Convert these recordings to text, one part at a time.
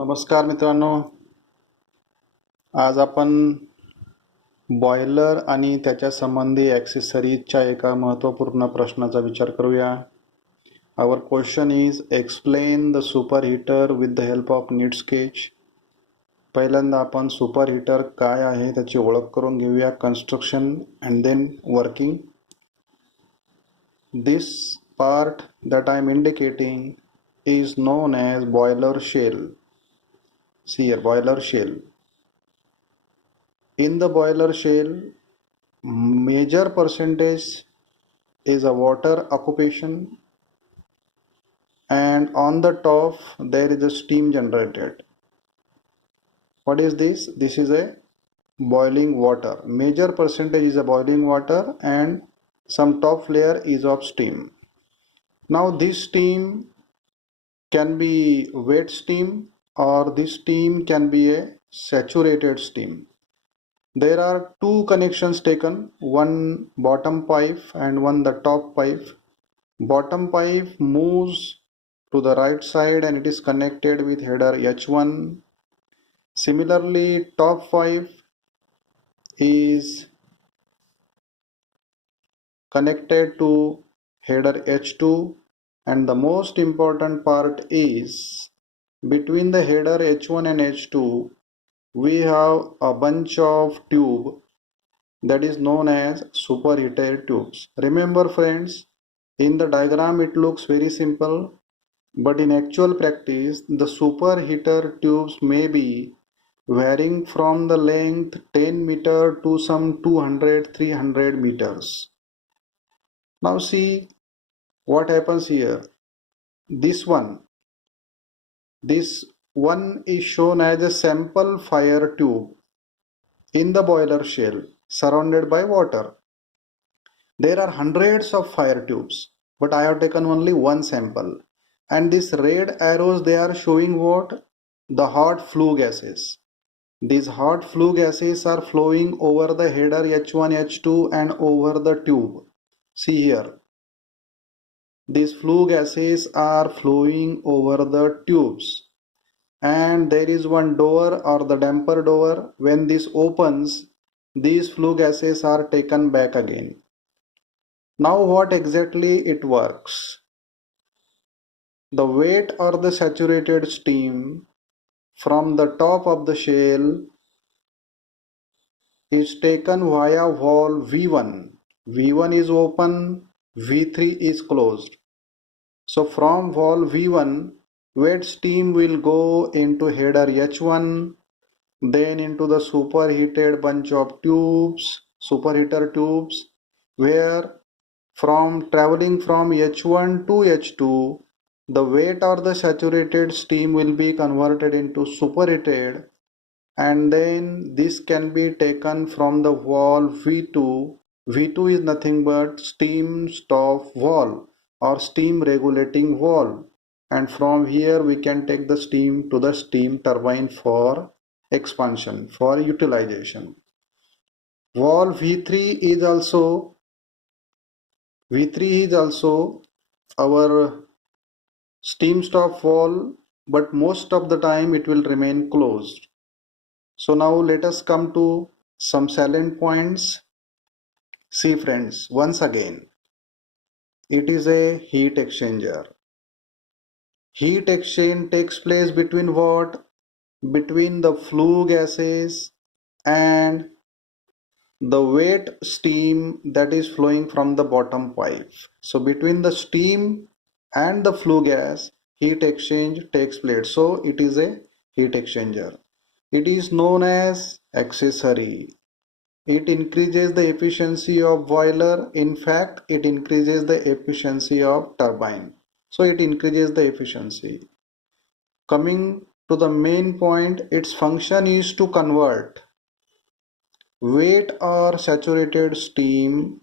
नमस्कार मित्रांनो, आज आपण बॉयलर आणि त्याच्या संबंधी ॲक्सेसरीजच्या एका महत्त्वपूर्ण प्रश्नाचा विचार करूया. Our question is explain the super heater with the help of neat sketch. पहिल्यांदा आपण सुपर हीटर काय आहे त्याची ओळख करून घेऊया. Construction and then working. This part that I am indicating is known as boiler shell. See here, boiler shell. In the boiler shell, major percentage is a water occupation, and on the top there is a steam generated. What is this? This is a boiling water. Major percentage is a boiling water and some top layer is of steam. Now this steam can be wet steam or this steam can be a saturated steam. There are two connections taken, one bottom pipe and one the top pipe. Bottom pipe moves to the right side and it is connected with header H1. Similarly, top pipe is connected to header H2, and the most important part is between the header H1 and H2 we have a bunch of tube that is known as superheated tubes. Remember friends, in the diagram it looks very simple, but in actual practice the superheater tubes may be varying from the length 10 meter to some 200-300 meters. Now see what happens here. This one is shown as a sample fire tube in the boiler shell surrounded by water. There are hundreds of fire tubes, but I have taken only one sample. And these red arrows, they are showing what? The hot flue gases. These hot flue gases are flowing over the header H1, H2 and over the tube. See here. These flue gases are flowing over the tubes. And there is one door or the damper door. When this opens, these flue gases are taken back again. Now what exactly it works? The wet or the saturated steam from the top of the shell is taken via valve V1. V1 is open, V3 is closed. So from valve V1, wet steam will go into header H1, then into the superheated bunch of tubes, superheater tubes, where from traveling from H1 to H2, the wet or the saturated steam will be converted into superheated, and then this can be taken from the valve V2. V2 is nothing but steam stop valve or steam regulating valve, and from here we can take the steam to the steam turbine for expansion, for utilization. Valve V3 is also our steam stop valve, but most of the time it will remain closed. So now let us come to some salient points. See friends, once again, it is a heat exchanger. Heat exchange takes place between what? Between the flue gases and the wet steam that is flowing from the bottom pipe. So between the steam and the flue gas, heat exchange takes place. So it is a heat exchanger. It is known as accessory. It increases the efficiency of boiler. In fact, it increases the efficiency of turbine. So it increases the efficiency. Coming to the main point, its function is to convert wet or saturated steam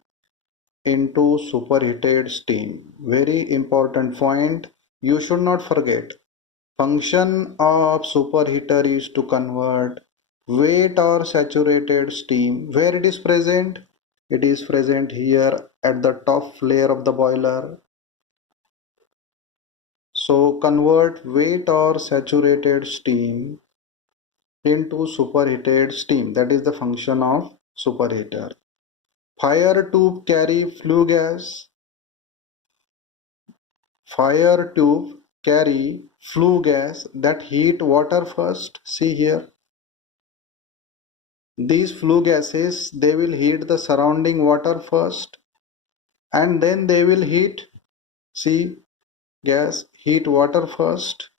into superheated steam. Very important point. You should not forget. Function of superheater is to convert wet or saturated steam. Where it is present? It is present here at the top layer of the boiler. So convert wet or saturated steam into superheated steam. That is the function of superheater. Fire tube carry flue gas. Fire tube carry flue gas that heat water first. See here. These flue gases, they will heat the surrounding water first and then they will heat, see, gas heat water first.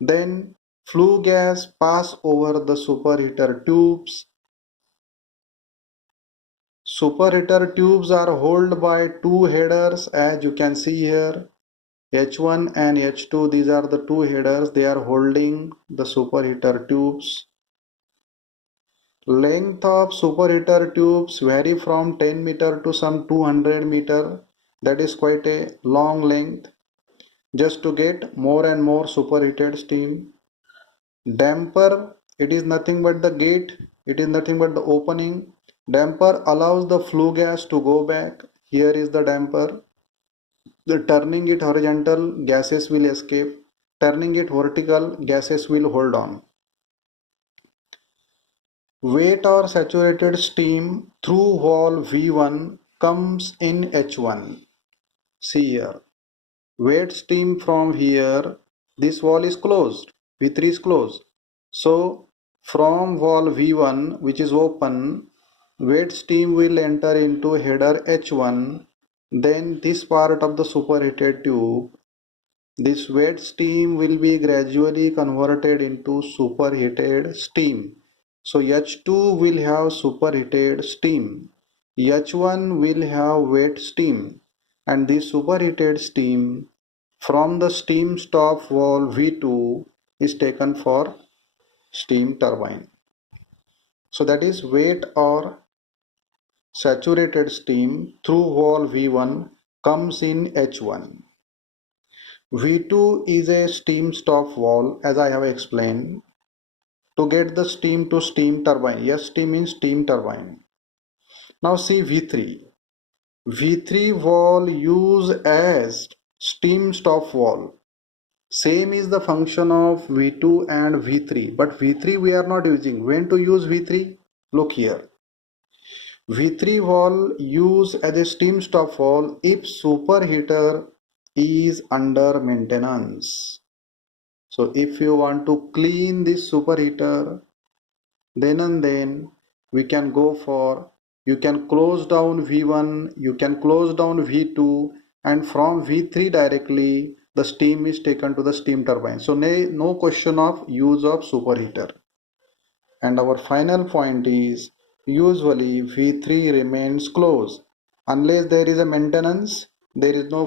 Then flue gas pass over the superheater tubes. Superheater tubes are held by two headers as you can see here. H1 and H2, these are the two headers, they are holding the superheater tubes. Length of superheater tubes vary from 10 meter to some 200 meter. That is quite a long length just to get more and more superheated steam. Damper, it is nothing but the gate, it is nothing but the opening. Damper allows the flue gas to go back. Here is the damper. The turning it horizontal, gases will escape. Turning it vertical, gases will hold on. Wet or saturated steam through valve V1 comes in H1. See here. Wet steam from here, this valve is closed. V3 is closed. So from valve V1 which is open, wet steam will enter into header H1. Then this part of the superheated tube, this wet steam will be gradually converted into superheated steam. So H2 will have superheated steam. H1 will have wet steam. And this superheated steam from the steam stop valve V2 is taken for steam turbine. So that is wet or saturated steam through valve V1 comes in H1. V2 is a steam stop valve as I have explained to get the steam to steam turbine. Yes, steam means steam turbine. Now see V3. V3 valve used as steam stop valve. Same is the function of V2 and V3, but V3 we are not using. When to use V3? Look here. V3 valve used as a steam stop valve if superheater is under maintenance. So if you want to clean this superheater, then and then we can go for, you can close down V1, you can close down V2, and from V3 directly the steam is taken to the steam turbine. So no question of use of superheater. And our final point is usually V3 remains closed unless there is a maintenance, there is no